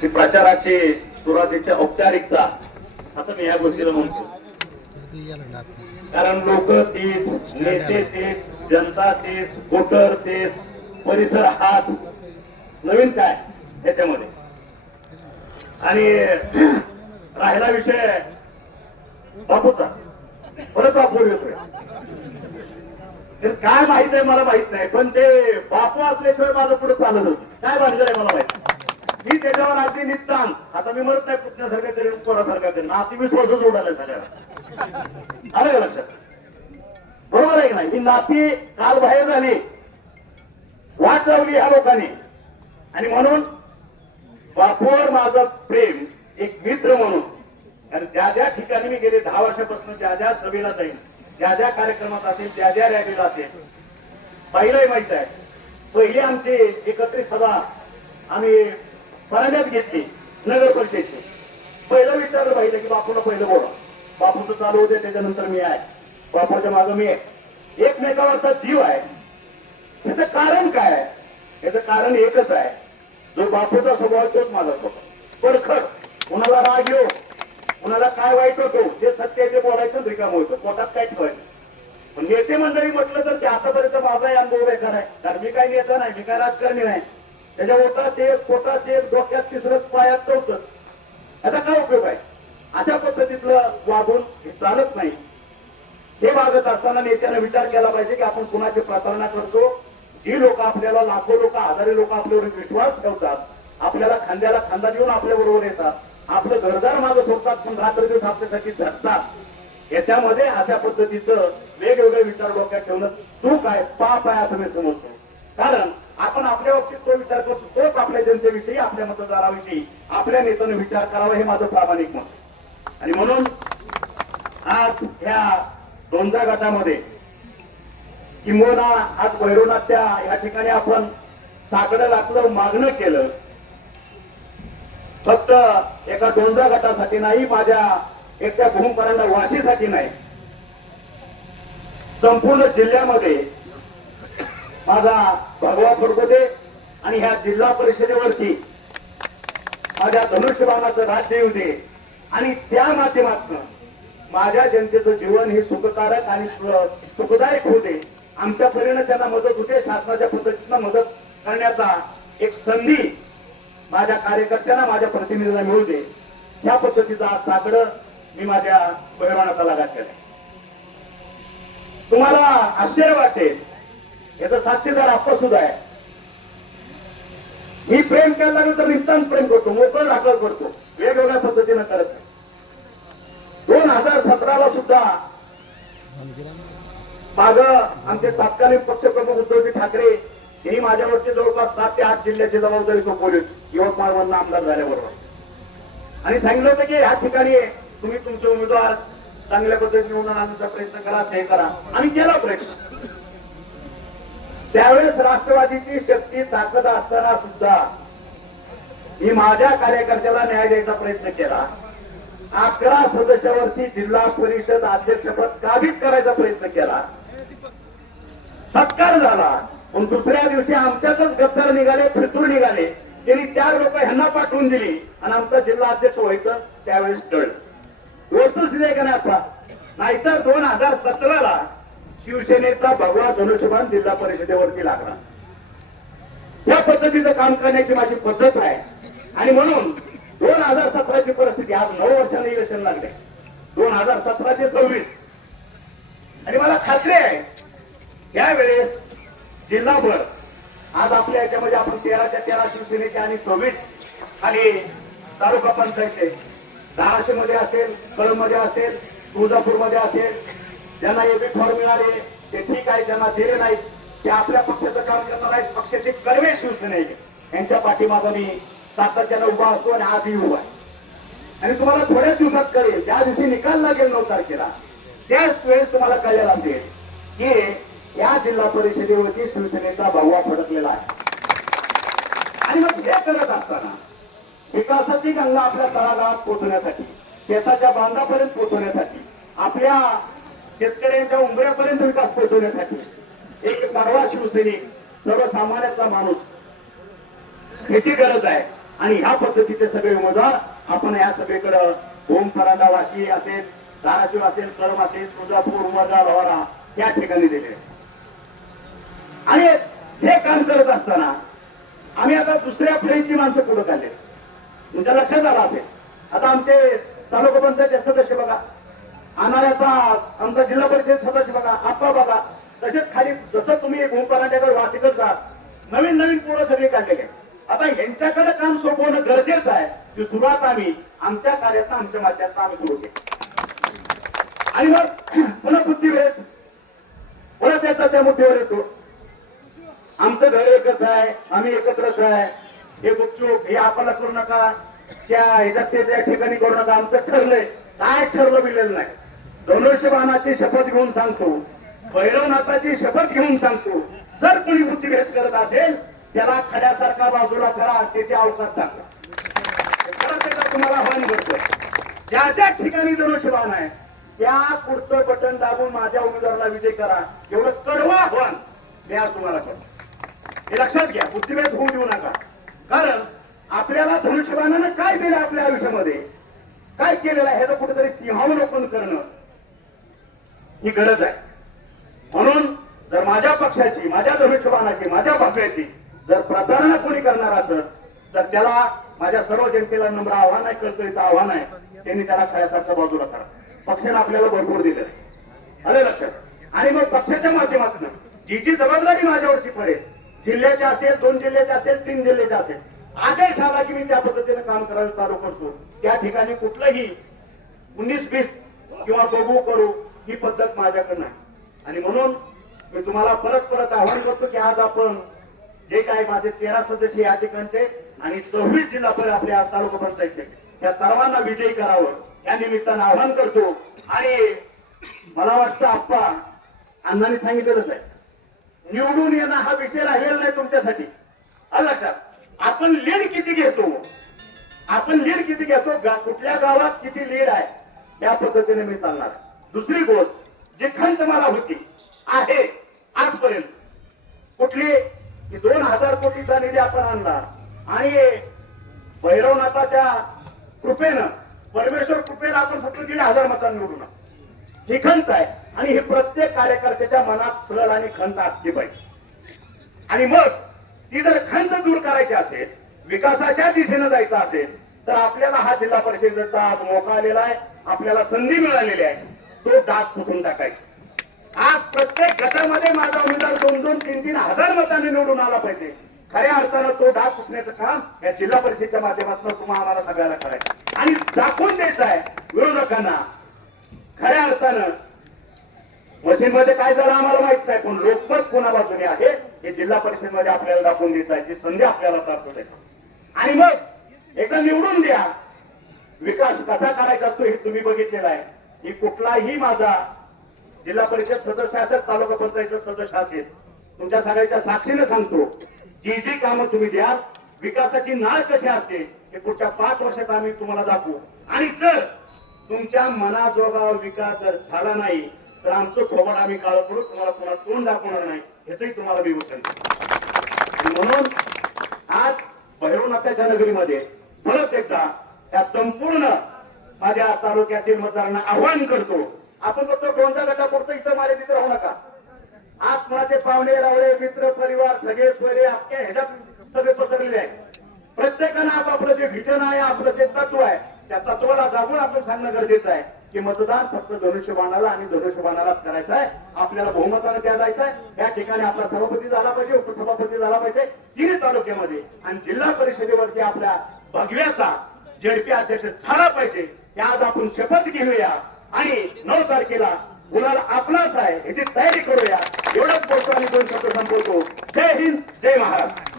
की प्रचाराची सुरुवातीच्या औपचारिकता असं मी या गोष्टीला म्हणतो. कारण लोक तेच, नेते तेच, जनता तेच, वोटर तेच, परिसर हाच. नवीन काय त्याच्यामध्ये? आणि राहिला विषय बापूचा, परत बापूर येतोय. तर काय माहित आहे मला माहित नाही, पण ते बापू असल्याशिवाय माझं पुढे चालत होतं. काय भानगड आहे मला माहित. मी त्याच्यावर अगदी निघतान. आता मी म्हणत नाही पुतण्यासारखं तरी कोणासारखं तरी नाती 20 वर्ष जोडायला झाल्या. आलं का लक्षात? बरोबर आहे की नाही? ही नाती काल बाहेर झाली, वाट लावली ह्या लोकांनी. आणि म्हणून बापूवर माझं प्रेम एक मित्र म्हणून. कारण ज्या ज्या ठिकाणी मी गेले 10 वर्षापासून, ज्या ज्या सभेला जाईल, ज्या ज्या कार्यक्रमात असेल, ज्या ज्या रॅलीला असेल, पहिलंही माहित आहे. पहिली आमची एकत्रित सभा आम्ही पराण्यात घेतली नगर परिषदेची. पहिलं विचारलं पाहिजे की बापूला पहिलं बोला. बापूचं चालू होते, त्याच्यानंतर मी आहे. बापूच्या मागं मी आहे. एकमेकावरचा जीव आहे. याचं कारण काय आहे? याचं कारण एकच आहे. जो बापूचा स्वभाव तोच माझा स्वभाव. परखड. कुणाला राग येऊ, कुणाला काय वाईट होतो, जे सत्य ते बोलायचं रिकाम होतं, पोटात काय ठेवायचं. पण नेते मंडळी म्हटलं तर ते आतापर्यंत माझाही अनुभव बेकार आहे. कारण मी काही नेता नाही, मी काय राजकारणी नाही. त्याच्या ओटात एक, पोटात एक, डोक्यात तिसरं, पायात चौथं. याचा काय उपयोग आहे? अशा पद्धतीतलं वागून हे चालत नाही. हे वागत असताना नेत्याने विचार केला पाहिजे की आपण कुणाची प्रतारणा करतो. जी लोक आपल्याला, लाखो लोक, हजारो लोक आपल्यावर विश्वास ठेवतात, आपल्याला खांद्याला खांदा देऊन आपल्या बरोबर येतात, आपलं घरदार मागं सोडतात, पण रात्र दिवस आपल्यासाठी झटतात. याच्यामध्ये अशा पद्धतीचं वेगवेगळे विचार डोक्यात ठेवणं चूक आहे, पाप आहे असं मी समजतो. कारण आपण आपल्या बाबतीत तो विचार करतो, तोच आपल्या जनतेविषयी, आपल्या मतदाराविषयी, आपल्या नेत्याने विचार करावा, हे माझं प्रामाणिक मत. आणि म्हणून आज ह्या दोनजा गटामध्ये किंबहुना आज भैरवनाथच्या या ठिकाणी आपण साकडं घातलं, मागणं केलं. फक्त एका दोनजा गटासाठी नाही, माझ्या एकट्या भूमपरांना वाशीसाठी नाही, संपूर्ण जिल्ह्यामध्ये माझा भगवा फडकोते आणि ह्या जिल्हा परिषदेवरती माझ्या धनुष्यबाणाचं राज्य येऊ दे. आणि त्या माध्यमातून माझ्या जनतेचं जीवन हे सुखकारक आणि सुखदायक होऊ दे. आमच्या परीने त्यांना मदत होते, शासनाच्या पद्धतीनं मदत करण्याचा एक संधी माझ्या कार्यकर्त्यांना, माझ्या प्रतिनिधींना मिळू दे. या पद्धतीचा साकडं मी माझ्या भैरवनाथाला घातलेलं आहे. तुम्हाला आश्चर्य वाटेल, याचा साक्षीदार आपण सुद्धा आहे. मी प्रेम केलं लागलं तर निस्तान प्रेम करतो, मोकळं ढाकळ करतो, वेगवेगळ्या पद्धतीनं करत नाही. 2017ला सुद्धा मागं आमचे तत्कालीन पक्षप्रमुख उद्धवजी ठाकरे यांनी माझ्यावरती जवळपास 7 ते 8 जिल्ह्याची जबाबदारी सोपवली यवतमाळमधून आमदार झाल्याबरोबर. आणि सांगितलं होतं की ह्या ठिकाणी तुम्ही तुमचे उमेदवार चांगल्या पद्धतीने निवडून आणण्याचा प्रयत्न करा, हे करा. आम्ही केला प्रयत्न. त्यावेळेस राष्ट्रवादीची शक्ती, ताकद असताना सुद्धा मी माझ्या कार्यकर्त्याला न्याय द्यायचा प्रयत्न केला. 11 सदस्यावरती जिल्हा परिषद अध्यक्षपद काबीज करायचा प्रयत्न केला. सत्कार झाला, पण दुसऱ्या दिवशी आमच्यातच गद्दार निघाले, फिरतूर निघाले. त्यांनी 4 लोक ह्यांना पाठवून दिली आणि आमचा जिल्हा अध्यक्ष व्हायचं त्यावेळेस टळलं. वस्तुस्थिती आहे का नाही आपला? नाहीतर 2017ला शिवसेनेचा भगवा धनुष्यबाण जिल्हा परिषदेवरती लागला. या पद्धतीचं काम करण्याची माझी पद्धत आहे. आणि म्हणून 2017ची परिस्थिती, आज 9 वर्षांनी इलेक्शन लागले, 2017 ते 26. आणि मला खात्री आहे यावेळेस जिल्हाभर, आज आपल्या याच्यामध्ये आपण 13च्या 13 शिवसेनेचे आणि 26 आणि तालुका पंचायतचे, धाराशिवमध्ये असेल, कळंबमध्ये असेल, तुळजापूरमध्ये असेल, ज्यांना एबी फॉर्म मिळाले ते ठीक आहे, ज्यांना दिले नाहीत ते आपल्या पक्षाचं काम करणार आहेत. पक्षाचे कर्वे शिवसेने यांच्या पाठीमागं मी सातत्यानं उभा असतो आणि आजही उभा आहे. आणि तुम्हाला थोड्याच दिवसात कळेल, ज्या दिवशी निकाल लागेल 9 तारखेला, त्याच वेळेस तुम्हाला कळलेलं असेल की या जिल्हा परिषदेवरती शिवसेनेचा भगवा फडकलेला आहे. आणि मग हे करत असताना विकासाची गंगा आपल्या तळागाळात पोहोचवण्यासाठी, शेताच्या बांधापर्यंत पोहोचवण्यासाठी, आपल्या शेतकऱ्यांच्या उंबऱ्यापर्यंत विकास पोहोचवण्यासाठी एक कडवा शिवसैनिक, सर्वसामान्याचा माणूस ह्याची गरज आहे. आणि ह्या पद्धतीचे सगळे उमेदवार आपण या सगळीकडे भूम फरांदा वाशी असेल, धाराशिव असेल, कळम असेल, तुळजापूर, उमरगा, लोहारा या ठिकाणी दिले. आणि हे काम करत असताना आम्ही आता दुसऱ्या पिढीची माणसं पुढे काढले. तुमच्या लक्षात आलं असेल, आता आमचे तालुका पंचायतचे सदस्य बघा, आणाऱ्याचा आमचा जिल्हा परिषद सदस्य बघा, आप्पा बघा, तसेच खाली जसं तुम्ही भूम फरांड्याकडे वाशीकडे जा, नवीन नवीन पोरं सगळे काढलेले. आता यांच्याकडे काम सोपवणं गरजेचं आहे. ती सुरुवात आम्ही आमच्या कार्यात आमच्या माध्यमात आम्ही सुरू केली. आणि मग पुन्हा बुद्धिभेद परत येतात त्या मुद्द्यावर येतो. आमचं घर एकच आहे, आम्ही एकत्रच आहे, हे गुपचूप हे आपल्याला करू नका, त्या ह्याच्यात ते त्या ठिकाणी करू नका. आमचं ठरलंय, काय ठरलं बिलेलं नाही. धनुष्यबाणाची शपथ घेऊन सांगतो, भैरवनाथाची शपथ घेऊन सांगतो, जर कोणी बुद्धिभेद करत असेल त्याला खड्यासारखा बाजूला करा, त्याची अवकाश दाखवा. खरंच तुम्हाला आव्हान करतोय, ज्या ज्या ठिकाणी धनुष्यबाण आहे त्या पुढचं बटन दाबून माझ्या उमेदवाराला विजय करा, एवढं कडवं आव्हान मी आज तुम्हाला करतो. हे लक्षात घ्या, बुद्धिभेद होऊ देऊ नका. कारण आपल्याला धनुष्यबाणानं काय दिलं आपल्या आयुष्यामध्ये, काय केलेलं आहे ह्याचं कुठेतरी सिंहावलोकन करणं ही गरज आहे. म्हणून जर माझ्या पक्षाची, माझ्या धनुष्यबाणाची, माझ्या भव्याची जर प्रतारणा कोणी करणार असेल तर त्याला माझ्या सर्व जनतेला नम्र आव्हान आहे, कर्तव्याचं आव्हान आहे, त्यांनी त्याला खऱ्यासारखं बाजूला करा. पक्षाने आपल्याला भरपूर दिलं आलं लक्षात. आणि मग पक्षाच्या माध्यमातून जी जी जबाबदारी माझ्यावरती पडेल, जिल्ह्याच्या असेल, 2 जिल्ह्याच्या असेल, 3 जिल्ह्याच्या असेल, आदेश आला की मी त्या पद्धतीने काम करायला चालू करतो. त्या ठिकाणी कुठलंही 19-20 किंवा बघू करू ही पद्धत माझ्याकडे नाही. आणि म्हणून मी तुम्हाला परत परत आवाहन करतो की आज आपण जे काही माझे 13 सदस्य या ठिकाणचे आणि 26 जिल्हा परिषद आपल्या तालुका पंचायतचे या सर्वांना विजयी करावं या निमित्तानं आवाहन करतो. आणि मला वाटतं आप्पा अण्णांनी सांगितलेलंच आहे, निवडून येणं हा विषय राहिलेला नाही तुमच्यासाठी. आलं लक्षात. आपण लीड किती घेतो, आपण लीड किती घेतो, कुठल्या गावात किती लीड आहे त्या पद्धतीने मी चालणार. दुसरी गोष्ट जी खंत मला होती आहे आजपर्यंत, कुठली 2000 कोटीचा निधी आपण आणला आणि भैरवनाथाच्या कृपेनं, परमेश्वर कृपेनं आपण फक्त 1500 मतांनी निवडून. ही खंत आहे आणि हे प्रत्येक कार्यकर्त्याच्या मनात सरळ आणि खंत असली पाहिजे. आणि मग ती जर खंत दूर करायची असेल, विकासाच्या दिशेनं जायचं असेल तर आपल्याला हा जिल्हा परिषदेचा आज मोका आलेला आहे, आपल्याला संधी मिळालेली आहे, तो डाग पुसून टाकायचा. आज प्रत्येक गटामध्ये माझा उमेदवार 2-2, 3-3 हजार मतांनी निवडून आला पाहिजे. खऱ्या अर्थानं तो डाग पुसण्याचं काम या जिल्हा परिषदेच्या माध्यमातून तुम्हाला आम्हाला सगळ्याला करायचं आणि दाखवून द्यायचं आहे विरोधकांना. खऱ्या अर्थानं मशीनमध्ये काय झालं आम्हाला माहित नाही, पण लोकमत कोणा बाजूने आहे हे जिल्हा परिषदेमध्ये आपल्याला दाखवून द्यायचं आहे. ती संधी आपल्याला प्राप्त होते. आणि मग एकदा निवडून द्या. विकास कसा करायचा असतो हे तुम्ही बघितलेला आहे. ही कुठलाही माझा जिल्हा परिषद सदस्य असेल, तालुका पंचायत सदस्य असेल, तुमच्या सगळ्याच्या साक्षीने सांगतो, जी जी कामं तुम्ही द्याल, विकासाची नाळ कशी असते हे पुढच्या 5 वर्षात आम्ही तुम्हाला दाखवू. आणि जर तुमच्या मनाजोगा विकास जर झाला नाही तर आमचं थोबड आम्ही काळं करू, तुम्हाला पुन्हा तोंड दाखवणार नाही ह्याचंही तुम्हाला मी वचन देतो. म्हणून आज भैरवनाथाच्या नगरीमध्ये परत एकदा या संपूर्ण माझ्या तालुक्यातील मतदारांना आव्हान करतो, आपण फक्त 2चा गटापुरतं इथं मारे तिथं राहू नका. आज कुणाचे पाहुणे रावळे मित्र परिवार सगळे सोयरे अख्ख्या ह्याच्यात सगळे पसरलेले आहेत. प्रत्येकानं आपलं जे विजन आहे, आपलं जे तत्व आहे त्या तत्वाला जागून आपण सांगणं गरजेचं आहे की मतदान फक्त धनुष्यबाणाला आणि धनुष्यबाणालाच करायचं आहे. आपल्याला बहुमतानं त्या जायचं आहे. या ठिकाणी आपला सभापती झाला पाहिजे, उपसभापती झाला पाहिजे 3 तालुक्यामध्ये, आणि जिल्हा परिषदेवरती आपल्या भगव्याचा जेडपी अध्यक्ष झाला पाहिजे. आज आपण शपथ घेऊया आणि 9 तारखेला गुलाल आपलाच आहे याची तयारी करूया. एवढंच बोलतो आणि 2 शब्द संपवतो. जय हिंद, जय महाराष्ट्र.